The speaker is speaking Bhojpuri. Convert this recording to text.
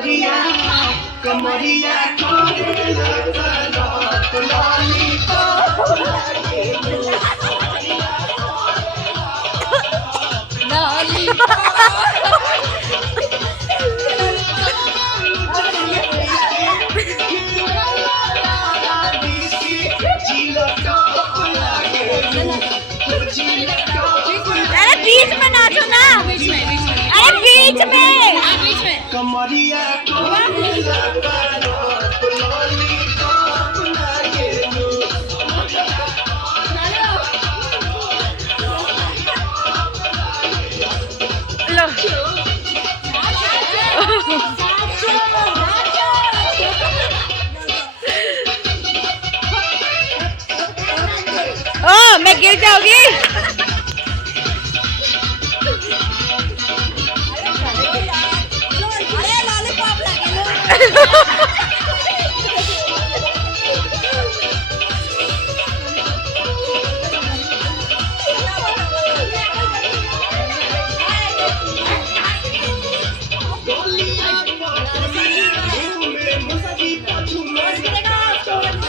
कमरिया कमरिया अरे बीच में नाचो ना, अरे बीच में कमरिया ओ मैं गिर जाऊंगी। लॉलीपॉप लगे लो।